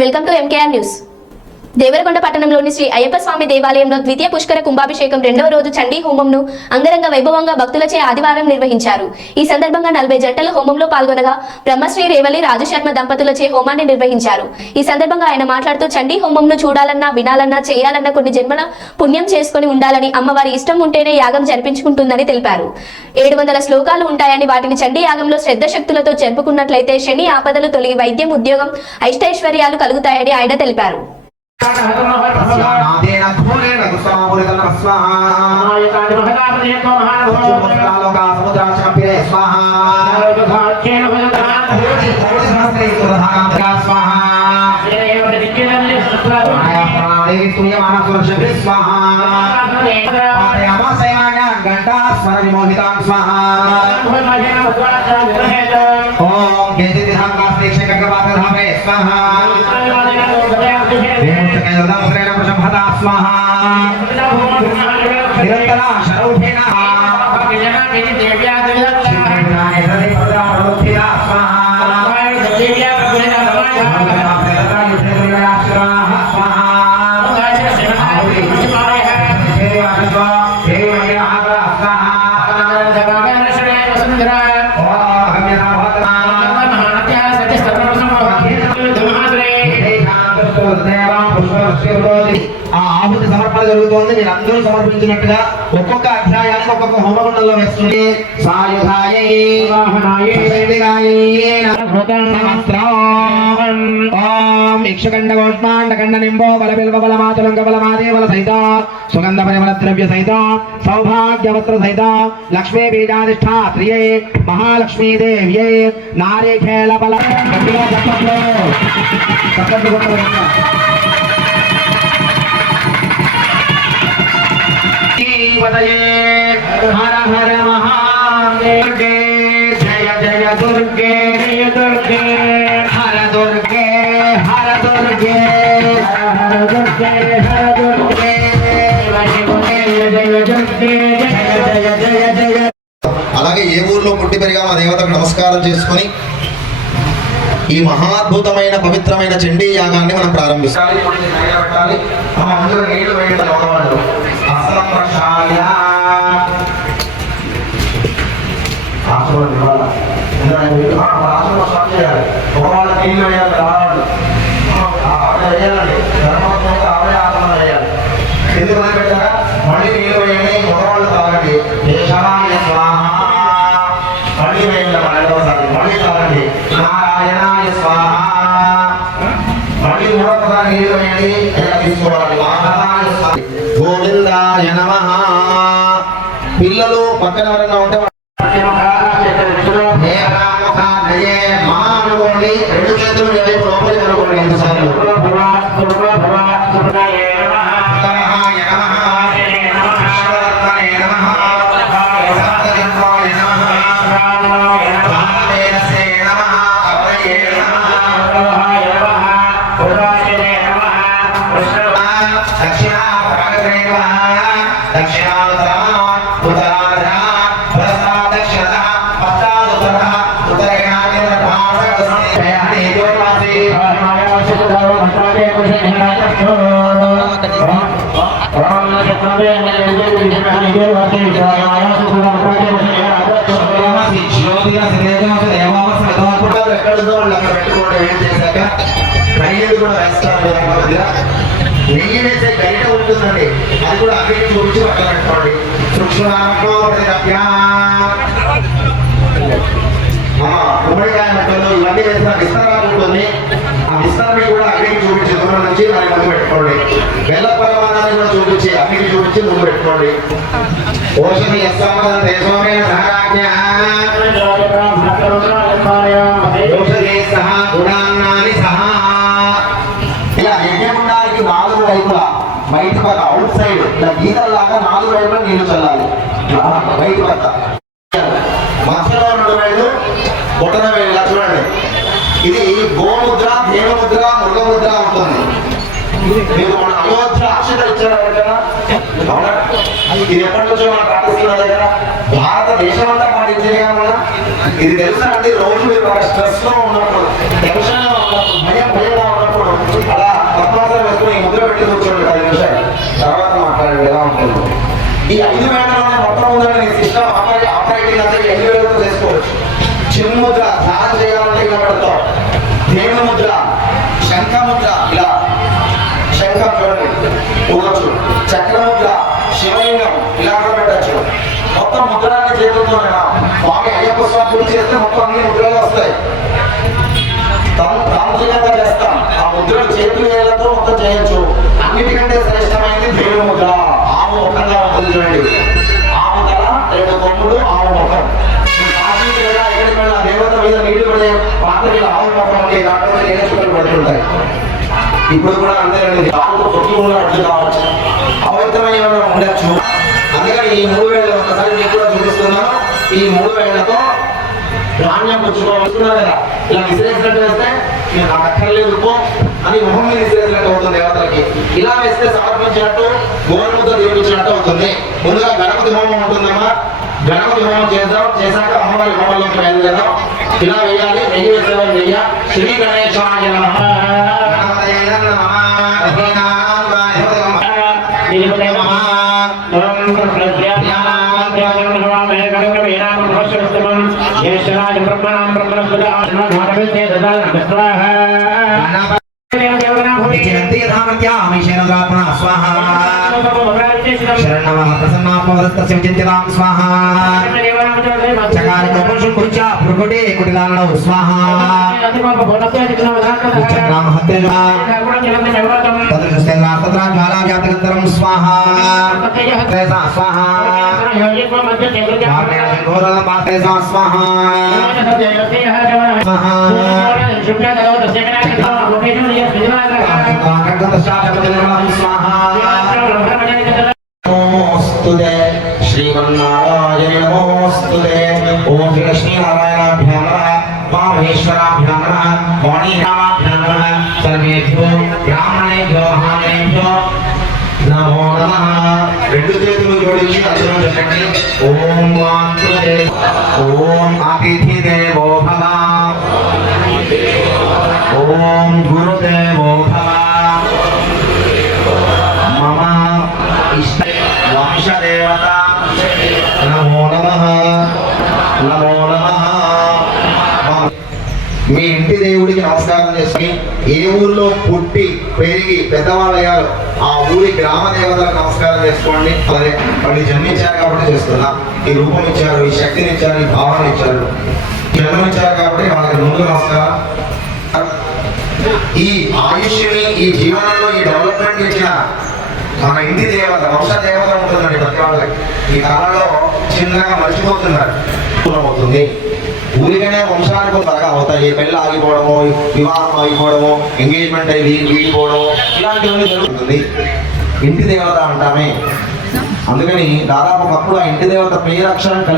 Welcome to MKR news Devarakonda పట్టణంలోని శ్రీ అయ్యప్ప స్వామి దేవాలయంలో ద్వితీయ పుష్కర కుంభాభిషేకం రెండవ రోజు చండీ హోమంను అంగరంగ వైభవంగా భక్తులచే ఆదివారం నిర్వహించారు. ఈ సందర్భంగా నలభై జంటలు హోమంలో పాల్గొనగా బ్రహ్మశ్రీ రేవలి రాజశర్మ దంపతులచే హోమాన్ని నిర్వహించారు. ఈ సందర్భంగా ఆయన మాట్లాడుతూ చండీ హోమంను చూడాలన్నా వినాలన్నా చేయాలన్నా కొన్ని జన్మల పుణ్యం చేసుకుని ఉండాలని అమ్మవారి ఇష్టం ఉంటేనే యాగం జరిపించుకుంటుందని తెలిపారు. ఏడు వందల శ్లోకాలు ఉంటాయని వాటిని చండీ యాగంలో శ్రద్ధ శక్తులతో జరుపుకున్నట్లయితే శని ఆపదలు తొలగి వైద్యం ఉద్యోగం ఐష్టైశ్వర్యాలు కలుగుతాయని ఆయన తెలిపారు. ओम गेंदे प्रेक्षक स्वाहा। Hemos sacado la జరుగుతోంది. మీరు అందరూ సమర్పించినట్టుగా ఒక్కొక్క అధ్యాయానికి ఒక్కొక్క హోమగుండంలో వేస్తుంది. ఇక్షకండ గోష్మాండ కండ నింబో బల బిల్వ బల మాతులంగ బల మాదేవల సహిత సుగంధ పరిమళ ద్రవ్య సహిత సహిత లక్ష్మీ మహాలక్ష్మీ దేవ్యే నారీఖేళ బల హర హర జయ జయ దుర్గే జయ దుర్గే హర దుర్గే హర దుర్గే హర దుర్గే హర దుర్గే జయ జయ దుర్గే జయ జయ జయ అలాగే ఏ ఊర్లో పుట్టి పెరిగామో దేవతకు నమస్కారం చేసుకొని ఈ మహాద్భుతమైన పవిత్రమైన చండీ యాగాన్ని మనం ప్రారంభిస్తాం. నీళ్ళు ప్రశాల్య ఆశ్రమం ఇవ్వాలా ఆశ్రమం స్టార్ట్ చేయాలి ఒక వాళ్ళ నీళ్ళు వేయాలి రావాలి. ఆవిడ వేయాలండి ధర్మత్వం ఆవిడ ఆశ్రమం వేయాలి ఎందుకు పెట్టారా మళ్ళీ నీళ్ళు వేయండి మగవాళ్ళు తాగండి దేశాయ స్వాహ మళ్ళీ వేయండి రెండవసారి మళ్ళీ తాగండి నారాయణాయ స్వాహ మళ్ళీ మూడవసారి నీళ్ళు వేయండి ఇలా తీసుకోవాలి గోవిందాయ నమ. పిల్లలు పక్కన ఎవరైనా ఉంటే వేసే గరిట ఉంటుందండి అది కూడా అగ్ని చూపించి పక్కన పెట్టుకోండి గుమ్మడికాయ ఇవన్నీ వేసిన విస్తరణ ఉంటుంది ఆ విస్తరణ కూడా అగ్నికి చూపించి దూరం నుంచి దాని ముందు పెట్టుకోండి బెల్ల పరమాణాన్ని కూడా చూపించి అగ్నికి చూపించి ముందు పెట్టుకోండి. ఓషమి యస్సామదం తేజోమేన సహరాజ్ఞ. ఔషధే సహ గుణాన్నాని సహ. ఇలా యజ్ఞగుండానికి నాలుగు వైపుల బయట పక్క అవుట్ సైడ్ ఇలా గీతల్లాగా నాలుగు వైపులా నీళ్ళు చల్లాలి. బయట పక్క. మధ్యలో రెండు వేళ్ళు బొటన వేలు ఇలా చూడండి. ఇది గోముద్ర దేవముద్ర మృగముద్ర ఉంటుంది. మీరు మన అయోధ్య అక్షత ఇచ్చారు ఎవరికైనా? అవునా? ఇది ఎప్పటి నుంచో మనం పాటిస్తున్నదే దగ్గర భారతదేశం అంతా పాటించేది కదా ఇది తెలుసా అండి? రోజు మీరు స్ట్రెస్లో ఉన్నప్పుడు. టెన్షన్లో ఎంతో కొంత చేయొచ్చు అన్నిటికంటే శ్రేష్టమైనది దేవుని ముద్ర. ఆవు ముఖంగా ఉంటుంది చూడండి. ఆవు తల రెండు కొమ్ముడు ఆవు ముఖం. ఎక్కడికి దేవత మీద నీళ్ళు పడే పాత్రకి ఆవు ముఖం ఉంటే పడుతుంటాయి ఇప్పుడు కూడా అందరూ ఆవుతో తొక్కి ఉన్నట్టు కావచ్చు. పవిత్రమైన ఏమైనా ఉండొచ్చు. అందుకని ఈ మూడు వేల ఒకసారి మీకు కూడా చూపిస్తున్నాను. ఈ మూడు వేలతో ధాన్యం పుచ్చుకోవాల్స్తున్నారు ఇలా విసిరేసినట్టు వేస్తే నాకు అక్కర్లేదు అని మొహం మీద విసిరేసినట్టు అవుతుంది దేవతలకి. ఇలా వేస్తే సమర్పించినట్టు గోరుముద్ద దీపించినట్టు అవుతుంది. ముందుగా గణపతి హోమం ఉంటుందమ్మా. గణపతి హోమం చేద్దాం. చేశాక అమ్మవారి హోమంలోకి బయలుదేరాం ఇలా వేయాలి. నెయ్యి వేసేవారు నెయ్య శ్రీ గణేశాయ నమః. शरणम प्रसन्ना पोदस्तस्य विचिन्त्यतां स्वाहा। चकारकपुरुषं कुचा प्रकुटे कुटिलानौ स्वाहा उच्चग्राम हत्रिला तत्र तत्र ज्वाला व्यातकन्तरं स्वाहा। तेसा स्वाहा। स्वाहा। स्वाहा स्वाहा। శ్రీమన్నారాయణ నమోస్తుతే ఓం శ్రీ లక్ష్మీనారాయణాభ్యాం నమః వామేశ్వరాభ్యాం నమః వాణీరామాభ్యాం నమః సర్వేభ్యో బ్రాహ్మణేభ్యో మహానేభ్యో నమో నమః రెండు చేతులు జోడించి అర్థం చెప్పండి ఓం మాతృదే ఓం అతిథి దేవో భవ ఓం గురుదేవో నమో మీ ఇంటి దేవుడికి నమస్కారం చేసుకుని ఏ ఊర్లో పుట్టి పెరిగి పెద్దవాళ్ళయ్యారు ఆ ఊరి గ్రామ దేవతలకు నమస్కారం చేసుకోండి. అదే వాళ్ళు జన్మించారు కాబట్టి చేస్తున్నా. ఈ రూపం ఇచ్చారు ఈ శక్తిని ఇచ్చారు ఈ భావాన్ని ఇచ్చారు జన్మించారు కాబట్టి వాళ్ళకి ముందు నమస్కారం. ఈ ఆయుష్ని ఈ జీవనంలో ఈ డెవలప్మెంట్ ఇచ్చిన మన ఇంటి దేవత వంశ దేవత ఉంటుందండి ప్రతి వాళ్ళకి. ఈ కాలంలో చిన్నగా మర్చిపోతున్నారు. అవుతుంది ఊరికనే వంశానికి త్వరగా అవుతాయి. పెళ్ళి ఆగిపోవడము వివాహం ఆగిపోవడము ఎంగేజ్మెంట్ అయ్యి వీడిపోవడము ఇలాంటివన్నీ జరుగుతుంది. ఇంటి దేవత అంటామే. అందుకని దాదాపు ఒకప్పుడు ఆ ఇంటి దేవత పేరు అక్షరం కలిసి